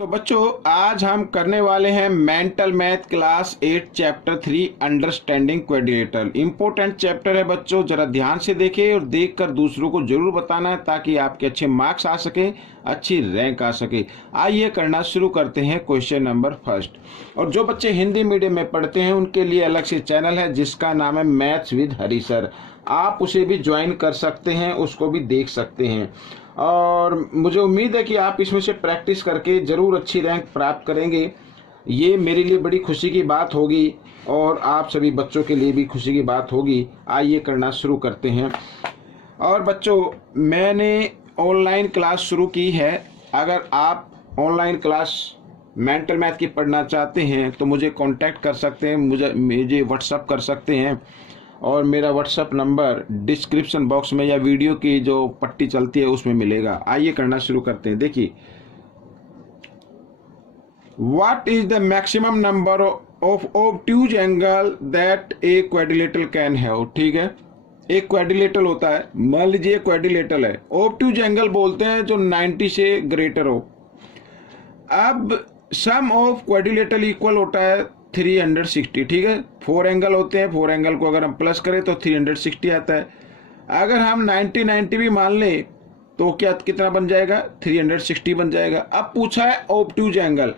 तो बच्चों आज हम करने वाले हैं mental math class 8 chapter 3 understanding quadrilateral. Important chapter है बच्चों, जरा ध्यान से देखें और देखकर दूसरों को जरूर बताना है ताकि आपके अच्छे मार्क्स आ सके, अच्छी रैंक आ सके। आइए करना शुरू करते हैं क्वेश्चन नंबर फर्स्ट। और जो बच्चे हिंदी मीडियम में पढ़ते हैं उनके लिए अलग से चैनल है जिसका नाम है मैथ्स विद हरी सर। आप उसे भी ज्वाइन कर सकते हैं, उसको भी देख सकते हैं और मुझे उम्मीद है कि आप इसमें से प्रैक्टिस करके ज़रूर अच्छी रैंक प्राप्त करेंगे। ये मेरे लिए बड़ी खुशी की बात होगी और आप सभी बच्चों के लिए भी खुशी की बात होगी। आइए करना शुरू करते हैं। और बच्चों मैंने ऑनलाइन क्लास शुरू की है। अगर आप ऑनलाइन क्लास मेंटल मैथ की पढ़ना चाहते हैं तो मुझे कांटेक्ट कर सकते हैं, मुझे व्हाट्सअप कर सकते हैं और मेरा व्हाट्सअप नंबर डिस्क्रिप्शन बॉक्स में या वीडियो की जो पट्टी चलती है उसमें मिलेगा। आइए करना शुरू करते हैं। देखिए, what is the maximum number of obtuse angle that a quadrilateral can have. ठीक है, एक क्वाड्रिलेटरल होता है, मान लीजिए क्वाड्रिलेटरल है, ऑब्ट्यूज एंगल बोलते हैं जो 90 से ग्रेटर हो। अब सम ऑफ क्वाड्रिलेटरल इक्वल होता है 360। ठीक है, 4 एंगल होते हैं, 4 एंगल को अगर हम प्लस करें तो 360 आता है। अगर हम 90 भी मान लें तो क्या कितना बन जाएगा, 360 बन जाएगा। अब पूछा है ऑब्ट्यूज एंगल,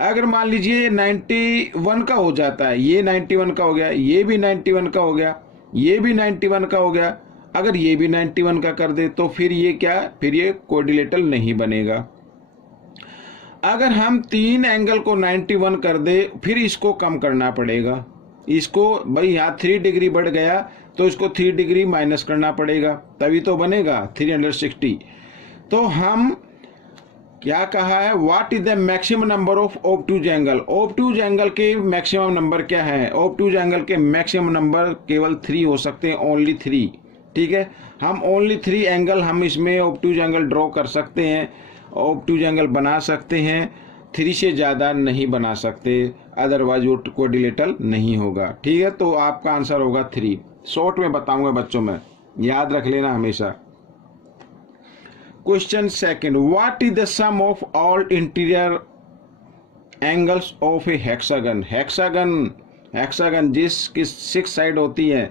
अगर मान लीजिए 91 का हो जाता है, ये 91 का हो गया, ये भी 91 का हो गया, ये भी 91 का हो गया, अगर ये भी 91 का कर दे तो फिर ये क्या, फिर ये क्वाड्रिलेटरल नहीं बनेगा। अगर हम 3 एंगल को 91 कर दे फिर इसको कम करना पड़ेगा। इसको भाई यहाँ 3 डिग्री बढ़ गया तो इसको 3 डिग्री माइनस करना पड़ेगा तभी तो बनेगा 360। तो हम क्या कहा है, what is the maximum number of obtuse angle. Obtuse angle के मैक्सिमम नंबर क्या है, ऑब्ट्यूज एंगल के मैक्सिमम नंबर केवल 3 हो सकते हैं, ओनली 3। ठीक है, हम ओनली 3 एंगल हम इसमें ऑब्ट्यूज एंगल ड्रॉ कर सकते हैं, ऑब्ट्यूज एंगल बना सकते हैं, 3 से ज़्यादा नहीं बना सकते, अदरवाइज वो क्वाड्रिलेटरल नहीं होगा। ठीक है, तो आपका आंसर होगा 3। शॉर्ट में बताऊंगा बच्चों, में याद रख लेना हमेशा। Question second, what is the sum of all interior angles of a hexagon. Hexagon जिसकी 6 साइड होती है,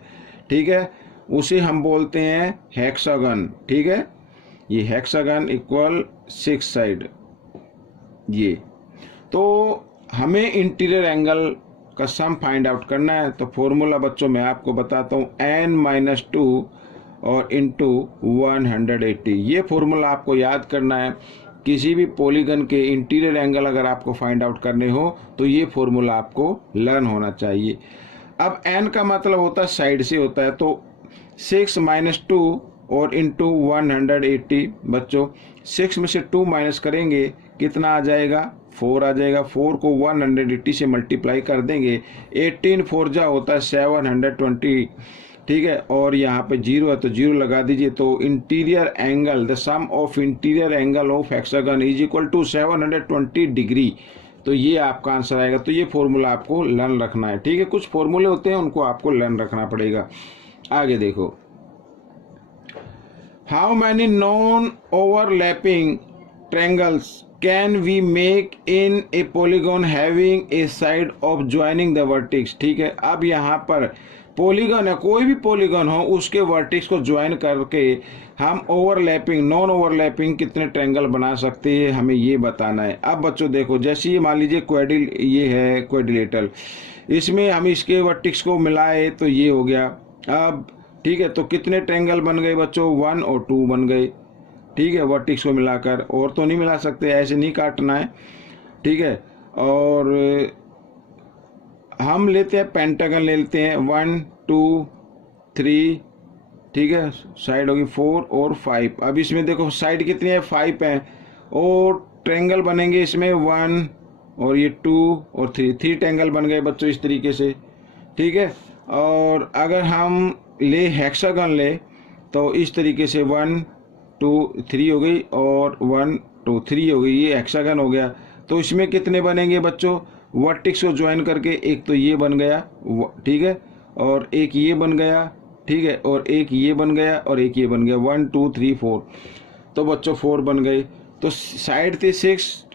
ठीक है, उसे हम बोलते हैं हेक्सागन। ठीक है, ये हेक्सागन इक्वल 6 साइड। ये तो हमें इंटीरियर एंगल का सम फाइंड आउट करना है। तो फॉर्मूला बच्चों मैं आपको बताता हूँ, n-2 और इंटू 180। ये फॉर्मूला आपको याद करना है। किसी भी पॉलीगन के इंटीरियर एंगल अगर आपको फाइंड आउट करने हो तो ये फॉर्मूला आपको लर्न होना चाहिए। अब n का मतलब होता है साइड से होता है, तो 6 - 2 और इंटू 180। बच्चों 6 में से 2 माइनस करेंगे कितना आ जाएगा, 4 आ जाएगा। 4 को 180 से मल्टीप्लाई कर देंगे, 18 4 जा होता है 720। ठीक है, और यहाँ पे 0 है तो 0 लगा दीजिए। तो interior angle, the sum of interior angle of hexagon is equal to 720 degree. तो ये आपका आंसर आएगा। तो ये फॉर्मूला आपको लर्न रखना है। ठीक है, कुछ फॉर्मूले होते हैं उनको आपको लर्न रखना पड़ेगा। आगे देखो, how many non-overlapping triangles can we make in a polygon having a side of joining the vertex। ठीक है, अब यहाँ पर पॉलीगन है, कोई भी पॉलीगन हो उसके वर्टेक्स को ज्वाइन करके हम ओवरलैपिंग नॉन ओवरलैपिंग कितने ट्रायंगल बना सकते हैं, हमें ये बताना है। अब बच्चों देखो, जैसे ये मान लीजिए ये है क्वाड्रिलेटरल, इसमें हम इसके वर्टेक्स को मिलाए तो ये हो गया। अब ठीक है, तो कितने ट्रायंगल बन गए बच्चों, 1 और 2 बन गए। ठीक है, वर्टेक्स को मिलाकर, और तो नहीं मिला सकते, ऐसे नहीं काटना है। ठीक है, और हम लेते हैं पेंटागन, ले लेते हैं 1 2 3। ठीक है, साइड होगी 4 और 5। अब इसमें देखो साइड कितनी है, 5 है, और ट्रायंगल बनेंगे इसमें 1 और ये 2 और 3 ट्रायंगल बन गए बच्चों इस तरीके से। ठीक है, और अगर हम ले हेक्सागन ले तो इस तरीके से 1 2 3 हो गई और 1 2 3 हो गई, ये हेक्सागन हो गया। तो इसमें कितने बनेंगे बच्चों, वर्टेक्स को ज्वाइन करके एक तो ये बन गया, ठीक है, और एक ये बन गया, ठीक है, और एक ये बन गया और एक ये बन गया, 1 2 3 4। तो बच्चों 4 बन गए। तो साइड थे 6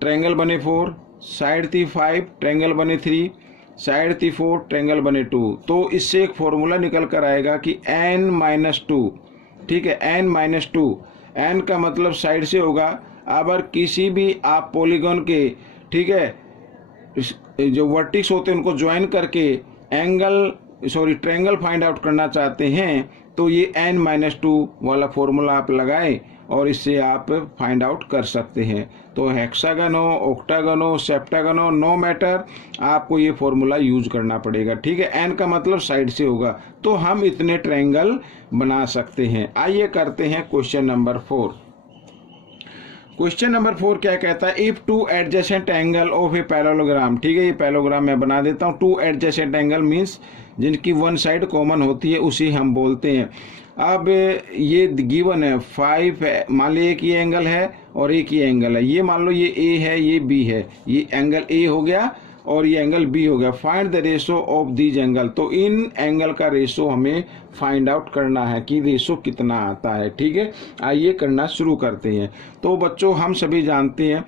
ट्रायंगल बने 4, साइड थी 5, ट्रायंगल बने 3, साइड थी 4, ट्रायंगल बने 2। तो इससे एक फॉर्मूला निकल कर आएगा कि n-2, ठीक है, n-2, n का मतलब साइड से होगा। अगर किसी भी आप पॉलीगॉन के, ठीक है, जो वर्टिक्स होते हैं उनको ज्वाइन करके ट्रायंगल फाइंड आउट करना चाहते हैं तो ये n-2 वाला फॉर्मूला आप लगाएं और इससे आप फाइंड आउट कर सकते हैं। तो हेक्सागन हो, ऑक्टागन हो, सेप्टागन हो, नो मैटर, आपको ये फॉर्मूला यूज करना पड़ेगा, ठीक है। n का मतलब साइड से होगा, तो हम इतने ट्रायंगल बना सकते हैं। आइए करते हैं क्वेश्चन नंबर 4। क्वेश्चन नंबर 4 क्या कहता है, if two adjacent angle of a parallelogram, ठीक है, ये पैरेललोग्राम मैं बना देता हूँ। टू एडजेसेंट एंगल मीन्स जिनकी वन साइड कॉमन होती है उसी हम बोलते हैं। अब ये गिवन है 5 है, मान लो एक ये एंगल है और एक ये एंगल है, ये मान लो ये ए है, ये बी है, ये एंगल ए हो गया और ये एंगल बी हो गया। Find the ratio of these angle, तो इन एंगल का रेशो हमें फाइंड आउट करना है कि रेशो कितना आता है, ठीक है। आइए करना शुरू करते हैं। तो बच्चों हम सभी जानते हैं,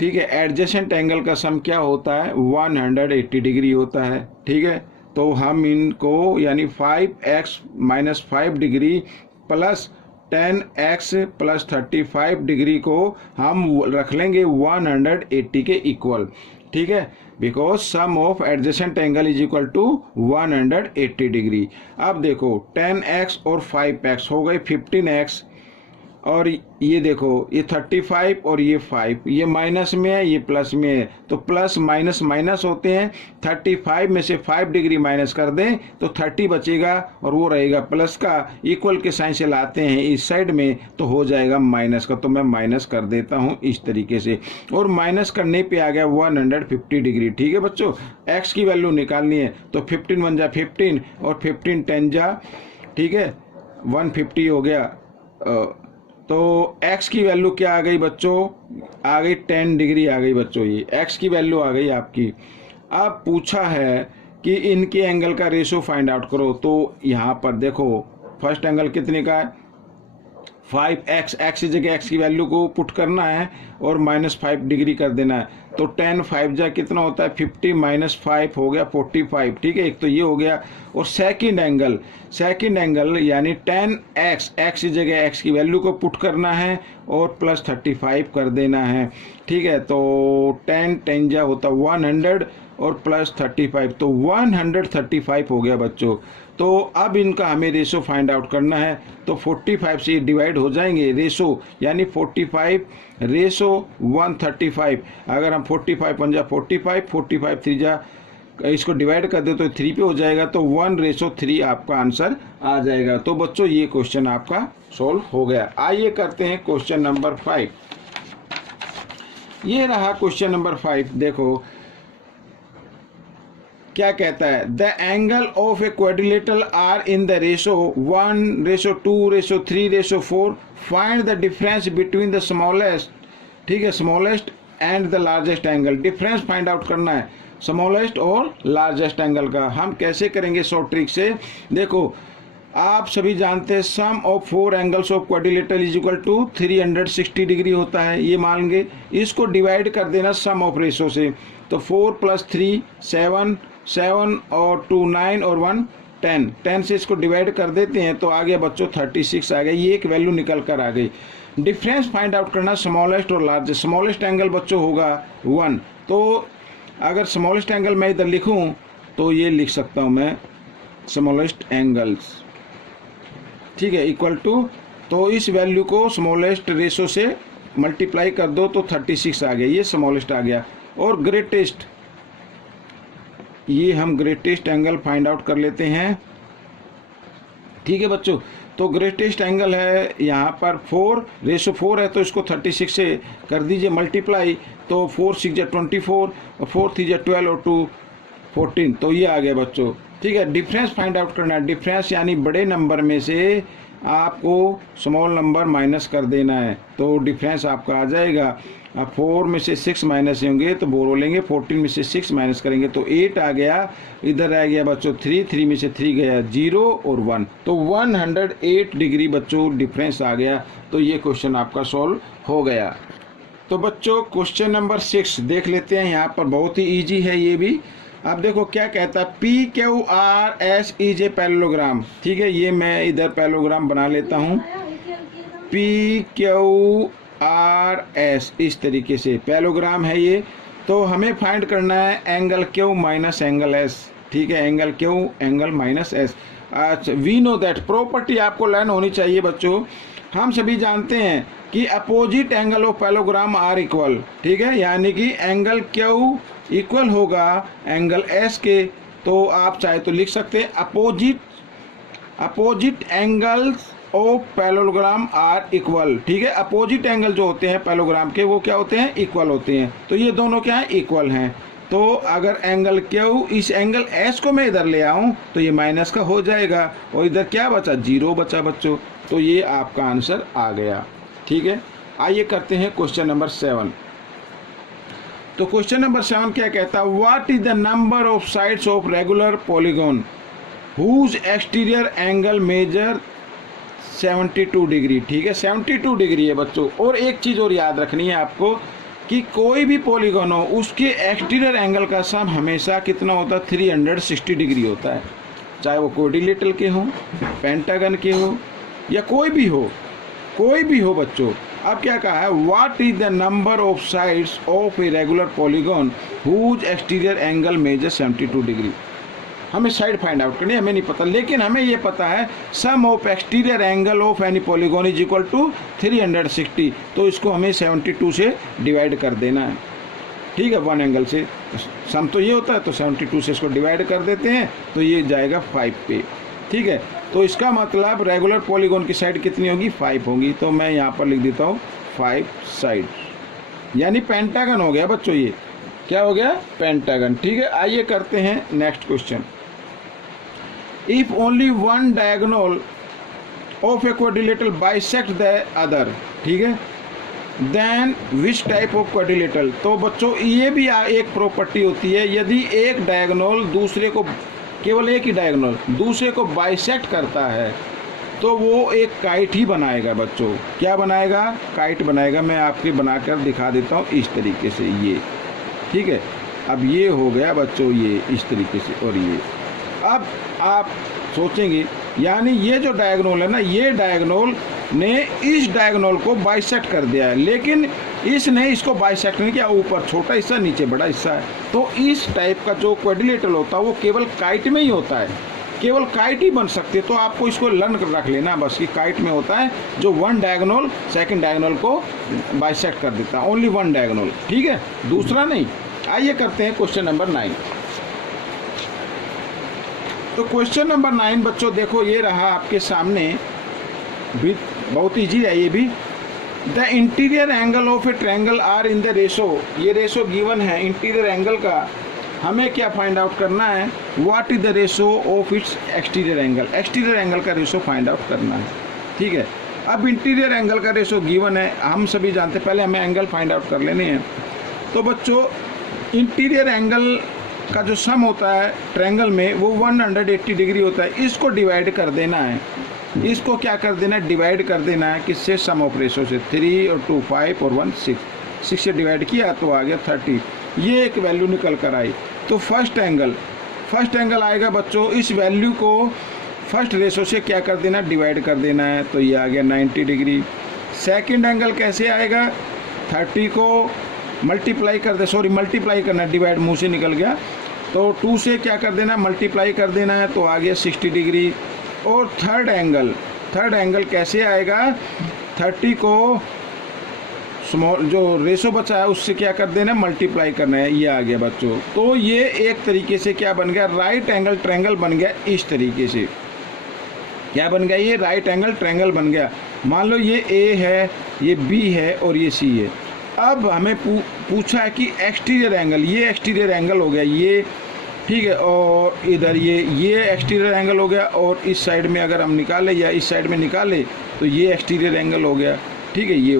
ठीक है, एडजेसेंट एंगल का सम क्या होता है, 180 डिग्री होता है, ठीक है। तो हम इनको यानी 5x minus 5 degree plus 10x plus 35 degree को हम रख लेंगे 180 के इक्वल, ठीक है, because sum of adjacent angle is equal to 180 degree. अब देखो 10x और 5x हो गए 15x, और ये देखो ये 35 और ये 5, ये माइनस में है, ये प्लस में है, तो प्लस माइनस माइनस होते हैं। 35 में से 5 डिग्री माइनस कर दें तो 30 बचेगा और वो रहेगा प्लस का, इक्वल के साइन से लाते हैं इस साइड में तो हो जाएगा माइनस का, तो मैं माइनस कर देता हूँ इस तरीके से, और माइनस करने पे आ गया 150 डिग्री, ठीक है बच्चों। एक्स की वैल्यू निकालनी है तो 15 1 जा 15 और 15 10 जा, ठीक है, 150 हो गया। तो x की वैल्यू क्या आ गई बच्चों, आ गई 10 डिग्री आ गई बच्चों, ये x की वैल्यू आ गई आपकी। अब पूछा है कि इनके एंगल का रेशो फाइंड आउट करो, तो यहाँ पर देखो फर्स्ट एंगल कितने का है 5x, x की जगह x की वैल्यू को पुट करना है और -5 डिग्री कर देना है, तो 10 5 जा कितना होता है 50 माइनस 5 हो गया 45, ठीक है, एक तो ये हो गया। और सेकंड एंगल यानी 10x, x की जगह x की वैल्यू को पुट करना है और प्लस 35 कर देना है, ठीक है। तो 10 10 जा होता 100 और प्लस 35, तो 135 हो गया बच्चों। तो अब इनका हमें रेशो फाइंड आउट करना है, तो 45 से डिवाइड हो जाएंगे रेशो, यानी 45 रेशो 135। अगर हम 45 1 जा 45, 45 3 जा, इसको डिवाइड कर दे तो 3 पे हो जाएगा, तो 1:3 आपका आंसर आ जाएगा। तो बच्चों ये क्वेश्चन आपका सॉल्व हो गया। आइए करते हैं क्वेश्चन नंबर 5। ये रहा क्वेश्चन नंबर 5। देखो क्या कहता है, the angle of a quadrilateral are in the ratio 1:2:3:4, find the difference between the smallest, ठीक है, smallest and the largest angle. Difference find out करना है स्मॉलेस्ट और लार्जेस्ट एंगल का। हम कैसे करेंगे शॉर्ट ट्रिक से, देखो आप सभी जानते हैं sum of 4 angles of quadrilateral is equal to 360 degree होता है, ये मान गए। इसको डिवाइड कर देना सम ऑफ रेशो से, तो 4 + 3 7 7 और 2 9 और 1 10 10 से इसको डिवाइड कर देते हैं तो आ गया बच्चों 36 आ गया, ये एक वैल्यू निकल कर आ गई। डिफरेंस फाइंड आउट करना स्मॉलेस्ट और लार्जेस्ट। स्मॉलेस्ट एंगल बच्चों होगा 1, तो अगर स्मॉलेस्ट एंगल मैं इधर लिखूं तो ये लिख सकता हूं मैं स्मॉलेस्ट एंगल्स, ठीक है, इक्वल टू, तो इस वैल्यू को स्मॉलेस्ट रेशो से मल्टीप्लाई कर दो तो 36 आ गया, ये स्मॉलेस्ट आ गया। और ग्रेटेस्ट, ये हम ग्रेटेस्ट एंगल फाइंड आउट कर लेते हैं, ठीक है बच्चों। तो ग्रेटेस्ट एंगल है यहाँ पर 4:4 है, तो इसको 36 से कर दीजिए मल्टीप्लाई, तो 4 6 जा 24 और 4 3 जा 12 और 2 14, तो ये आ गया बच्चों, ठीक है। डिफरेंस फाइंड आउट करना है, डिफरेंस यानी बड़े नंबर में से आपको स्मॉल नंबर माइनस कर देना है, तो डिफरेंस आपका आ जाएगा। अब 4 में से 6 माइनस होंगे तो बोरो लेंगे, 14 में से 6 माइनस करेंगे तो 8 आ गया। इधर आ गया बच्चों 3 में से 3 गया 0 और 1, तो 108 डिग्री बच्चों डिफरेंस आ गया। तो ये क्वेश्चन आपका सॉल्व हो गया। तो बच्चों क्वेश्चन नंबर 6 देख लेते हैं। यहाँ पर बहुत ही इजी है ये भी। अब देखो क्या कहता है, P Q R S is a parallelogram. ठीक है, ये मैं इधर पैरेललोग्राम बना लेता हूँ। पी क्यू आर एस इस तरीके से पैरेललोग्राम है ये। तो हमें फाइंड करना है angle Q minus angle S. ठीक है, angle Q angle minus S. We know that, property आपको लर्न होनी चाहिए बच्चों। हम सभी जानते हैं कि opposite angle of parallelogram are equal. ठीक है, यानी कि एंगल क्यू इक्वल होगा एंगल एस के। तो आप चाहे तो लिख सकते हैं opposite angles of parallelogram are equal. ठीक है, अपोजिट एंगल जो होते हैं पैरेललोग्राम के वो क्या होते हैं, इक्वल होते हैं। तो ये दोनों क्या है, इक्वल हैं। तो अगर एंगल क्यू इस एंगल एस को मैं इधर ले आऊं तो ये माइनस का हो जाएगा और इधर क्या बचा, 0 बचा बच्चों। तो ये आपका आंसर आ गया। ठीक है, आइए करते हैं क्वेश्चन नंबर 7। तो क्वेश्चन नंबर 7 क्या कहता है, what is the number of sides of regular polygon whose exterior angle measure 72 degree. ठीक है, 72 डिग्री है बच्चों। और एक चीज़ और याद रखनी है आपको कि कोई भी पॉलीगॉन हो उसके एक्सटीरियर एंगल का सम हमेशा कितना होता है, 360 डिग्री होता है। चाहे वो क्वाड्रिलेटरल के हो, पेंटागन के हो या कोई भी हो बच्चों। अब क्या कहा है, what is the number of sides of a regular polygon whose exterior angle measure 72 degree. हमें साइड फाइंड आउट करनी है, हमें नहीं पता, लेकिन हमें ये पता है sum of exterior angle of any polygon is equal to 360। तो इसको हमें 72 से डिवाइड कर देना है। ठीक है, वन एंगल से सम तो ये होता है, तो 72 से इसको डिवाइड कर देते हैं तो ये जाएगा 5 पे। ठीक है, तो इसका मतलब रेगुलर पॉलीगॉन की साइड कितनी होगी, 5 होगी। तो मैं यहाँ पर लिख देता हूँ 5 साइड, यानी पेंटागन हो गया बच्चों। ये क्या हो गया, पेंटागन। ठीक है, आइए करते हैं next question. If only one diagonal of a quadrilateral bisect the other. ठीक है, then which type of quadrilateral. तो बच्चों ये भी एक प्रॉपर्टी होती है, यदि एक डायगोनल दूसरे को, केवल एक ही डायगोनल दूसरे को बाइसेक्ट करता है तो वो एक काइट ही बनाएगा बच्चों। क्या बनाएगा, काइट बनाएगा। मैं आपके बनाकर दिखा देता हूँ इस तरीके से ये। ठीक है, अब ये हो गया बच्चों, ये इस तरीके से। और ये अब आप सोचेंगे, यानी ये जो डायगोनल है ना, ये डायगोनल ने इस डायगोनल को बाइसेक्ट कर दिया है, लेकिन इसने इसको बाइसेक्ट नहीं किया। ऊपर छोटा हिस्सा, नीचे बड़ा हिस्सा है। तो इस टाइप का जो क्वाड्रिलेटरल होता है वो केवल काइट में ही होता है, केवल काइट ही बन सकते। तो आपको इसको लर्न कर रख लेना बस कि काइट में होता है जो वन डायगोनल सेकंड डायगोनल को बाइसेक्ट कर देता है, ओनली वन डायगोनल। ठीक है, दूसरा नहीं। आइए करते हैं क्वेश्चन नंबर 9। तो क्वेश्चन नंबर 9 बच्चों देखो, ये रहा आपके सामने भी, बहुत ईजी है ये भी। The interior angle of a triangle are in the ratio. ये रेशो गिवन है इंटीरियर एंगल का, हमें क्या फाइंड आउट करना है, what is the ratio of its exterior angle. Exterior angle का रेशो फाइंड आउट करना है। ठीक है, अब इंटीरियर एंगल का रेशो गिवन है, हम सभी जानते हैं, पहले हमें एंगल फाइंड आउट कर लेने हैं। तो बच्चों इंटीरियर एंगल का जो सम होता है ट्रायंगल में वो 180 डिग्री होता है। इसको डिवाइड कर देना है, इसको क्या कर देना है, डिवाइड कर देना है किससे, सम ऑफ रेशो से। 3 और 2 5 और 1 6, 6 से डिवाइड किया तो आ गया 30। ये एक वैल्यू निकल कर आई। तो फर्स्ट एंगल आएगा बच्चों, इस वैल्यू को फर्स्ट रेशो से क्या कर देना, डिवाइड कर देना है, तो ये आ गया 90 डिग्री। सेकंड एंगल कैसे आएगा, 30 को मल्टीप्लाई करना, डिवाइड मुंह से निकल गया, तो 2 से क्या कर देना, मल्टीप्लाई कर देना है, तो आ गया 60 डिग्री। और थर्ड एंगल कैसे आएगा, 30 को स्मॉल जो रेशो बचा है उससे क्या कर देना, मल्टीप्लाई करना है, ये आ गया बच्चों। तो ये एक तरीके से क्या बन गया, राइट एंगल ट्रायंगल बन गया। इस तरीके से क्या बन गया, ये राइट एंगल ट्रायंगल बन गया। मान लो ये ए है, ये बी है और ये सी है। अब हमें पूछा है कि एक्सटीरियर एंगल, ये एक्सटीरियर एंगल हो गया ये, ठीक है, और इधर ये एक्सटीरियर एंगल हो गया, और इस साइड में अगर हम निकालें या इस साइड में निकालें तो ये एक्सटीरियर एंगल हो गया। ठीक है, ये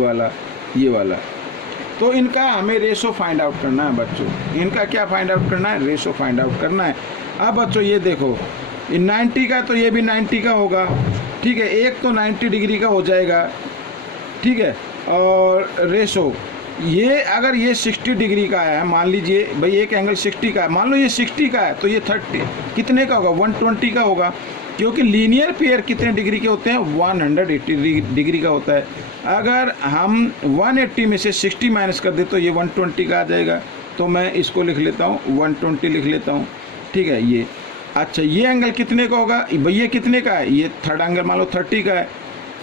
वाला। तो इनका हमें रेशो फाइंड आउट करना है बच्चों। इनका क्या फाइंड आउट करना है, रेशो फाइंड आउट करना है। अब बच्चों ये देखो, ये 90 का तो ये भी 90 का होगा। ठीक है, एक तो 90 डिग्री का हो जाएगा। ठीक है, और रेशो ये अगर ये 60 डिग्री का है, मान लीजिए भाई एक एंगल 60 का है, मान लो ये 60 का है, तो ये 30 कितने का होगा, 120 का होगा, क्योंकि लीनियर पेयर कितने डिग्री के होते हैं, 180 डिग्री का होता है। अगर हम 180 में से 60 माइनस कर दे तो ये 120 का आ जाएगा। तो मैं इसको लिख लेता हूँ, 120 लिख लेता हूँ, ठीक है। ये अच्छा, ये एंगल कितने का होगा भाई, ये कितने का है, ये थर्ड एंगल मान लो 30 का है,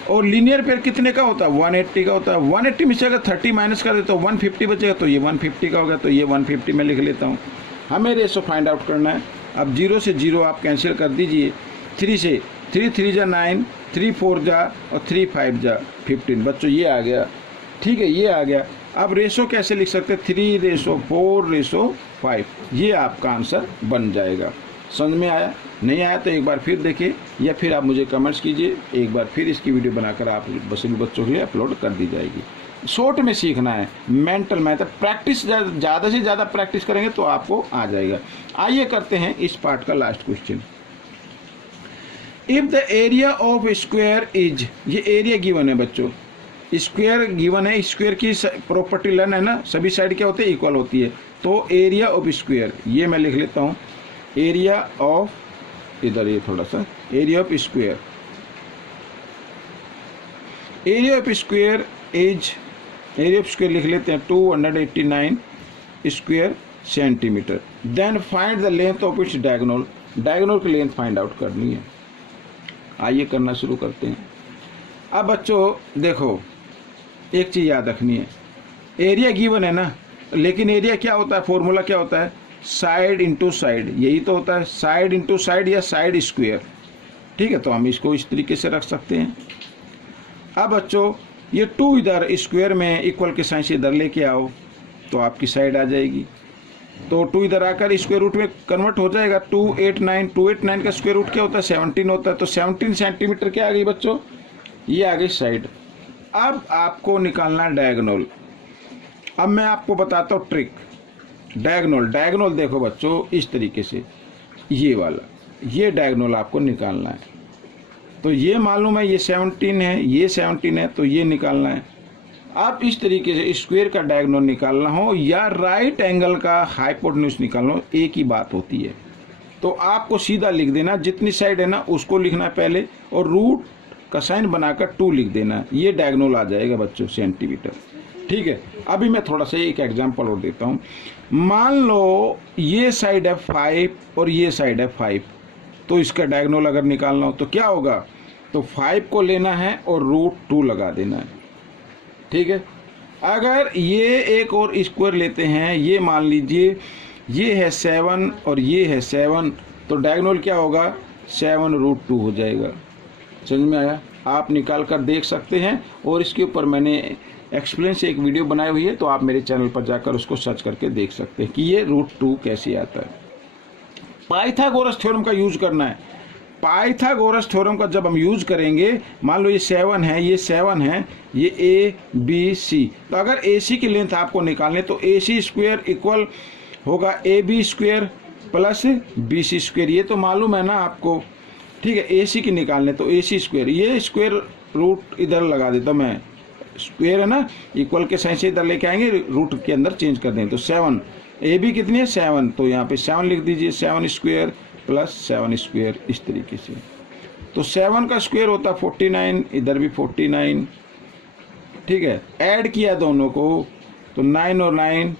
और लीनियर पेयर कितने का होता है, 180 का होता है। 180 में से अगर 30 माइनस कर दे तो 150 बचेगा, तो ये 150 का होगा, तो ये 150 में लिख लेता हूँ। हमें रेशो फाइंड आउट करना है। अब 0 से 0 आप कैंसिल कर दीजिए, 3 से 3 3 जा 9, 3 4 जा और 3 5 जा 15। बच्चों ये आ गया, ठीक है, ये आ गया। अब रेशो कैसे लिख सकते हैं, 3:4:5, ये आपका आंसर बन जाएगा। समझ में आया? नहीं आया तो एक बार फिर देखिए, या फिर आप मुझे कमेंट्स कीजिए, एक बार फिर इसकी वीडियो बनाकर आप सभी बच्चों के लिए अपलोड कर दी जाएगी। शॉर्ट में सीखना है, मेंटल मैथ, प्रैक्टिस ज़्यादा से ज़्यादा प्रैक्टिस करेंगे तो आपको आ जाएगा। आइए करते हैं इस पार्ट का last question. If the area of square is, ये एरिया गिवन है बच्चों, स्क्वायर गिवन है, स्क्वायर की प्रॉपर्टी लर्न है ना, सभी साइड क्या होते हैं, इक्वल होती है। तो एरिया ऑफ स्क्वायर, ये मैं लिख लेता हूँ, एरिया ऑफ, इधर ये थोड़ा सा, area of square, area of square is, area of square लिख लेते हैं 289 square centimetre. Then find the length of its diagonal, diagonal की लेंथ फाइंड आउट करनी है। आइए करना शुरू करते हैं। अब बच्चों देखो, एक चीज़ याद रखनी है, एरिया गिवन है ना, लेकिन एरिया क्या होता है, फॉर्मूला क्या होता है, साइड इंटू साइड, यही तो होता है, साइड इंटू साइड या साइड स्क्वायर, ठीक है। तो हम इसको इस तरीके से रख सकते हैं। अब बच्चों ये 2 इधर स्क्वायर में इक्वल के साइन से इधर लेके आओ तो आपकी साइड आ जाएगी। तो 2 इधर आकर स्क्वायर रूट में कन्वर्ट हो जाएगा, 289, 289 का स्क्वायर रूट क्या होता है, 17 होता है। तो 17 सेंटीमीटर क्या आ गई बच्चों, ये आ गई साइड। अब आपको निकालना है डायगोनल। अब मैं आपको बताता हूँ ट्रिक। डायगोनल, डायगोनल देखो बच्चों इस तरीके से, ये वाला, ये डायगोनल आपको निकालना है। तो ये मालूम है ये 17 है, ये 17 है, तो ये निकालना है। आप इस तरीके से स्क्वायर का डायगोनल निकालना हो या राइट एंगल का हाइपोटेन्यूज निकालना हो, एक ही बात होती है। तो आपको सीधा लिख देना, जितनी साइड है ना उसको लिखना पहले, और रूट का साइन बनाकर 2 लिख देना, ये डायगोनल आ जाएगा बच्चों सेंटीमीटर, ठीक है। अभी मैं थोड़ा सा एक एग्जांपल और देता हूँ। मान लो ये साइड है 5 और ये साइड है 5, तो इसका डायगोनल अगर निकालना हो तो क्या होगा, तो 5 को लेना है और √2 लगा देना है, ठीक है। अगर ये एक और स्क्वायर लेते हैं, ये मान लीजिए ये है 7 और ये है 7, तो डायगोनल क्या होगा, 7√2 हो जाएगा। समझ में आया? आप निकाल कर देख सकते हैं, और इसके ऊपर मैंने एक्सप्लेन से एक वीडियो बनाई हुई है, तो आप मेरे चैनल पर जाकर उसको सर्च करके देख सकते हैं कि ये √2 कैसे आता है। पाइथागोरस थ्योरम का यूज करना है। पाइथागोरस थ्योरम का जब हम यूज करेंगे, मान लो ये 7 है, ये 7 है, ये ABC, तो अगर AC की लेंथ आपको निकालने तो AC स्क्वायर इक्वल होगा AB square plus BC square, ये तो मालूम है ना आपको, ठीक है। AC की निकालने तो AC स्क्वायर, ये स्क्वायर रूट इधर लगा देता हूँ मैं, स्क्वायर है ना, इक्वल के साइन से इधर लेके आएंगे, रूट के अंदर चेंज कर देंगे। तो 7, AB कितनी है 7, तो यहाँ पे 7 लिख दीजिए, 7 स्क्वायर प्लस 7 स्क्वायर, इस तरीके से। तो 7 का स्क्वायर होता है 49, इधर भी 49, ठीक है। ऐड किया दोनों को तो 9 और 9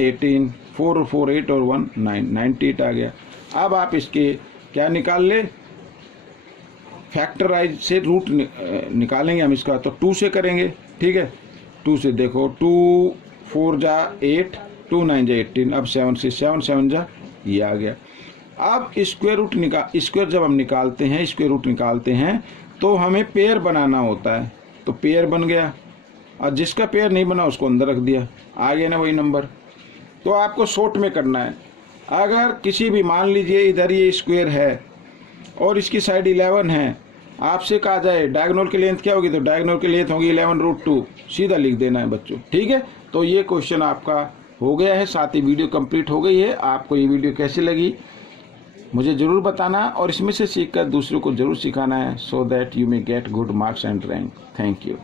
18, 4 और 4 8 और 1 9, 98 आ गया। अब आप इसके क्या निकाल ले, फैक्टराइज से रूट निकालेंगे हम इसका, तो 2 से करेंगे, ठीक है। 2 से देखो, 2 4 जा 8, 2 9 जा 18, अब 7 से 7 7 जा, ये आ गया। अब स्क्वायर रूट स्क्वायर जब हम निकालते हैं, स्क्वायर रूट निकालते हैं तो हमें पेयर बनाना होता है, तो पेयर बन गया, और जिसका पेयर नहीं बना उसको अंदर रख दिया, आ गया ना वही नंबर। तो आपको शॉर्ट में करना है। अगर किसी भी, मान लीजिए इधर ये स्क्वायर है और इसकी साइड 11 है, आपसे कहा जाए डायगोनल की लेंथ क्या होगी, तो डायगोनल की लेंथ होगी 11√2, सीधा लिख देना है बच्चों, ठीक है। तो ये क्वेश्चन आपका हो गया है, साथ ही वीडियो कंप्लीट हो गई है। आपको ये वीडियो कैसी लगी मुझे ज़रूर बताना, और इसमें से सीखकर दूसरों को ज़रूर सिखाना है, so that you may get good marks and rank. Thank you.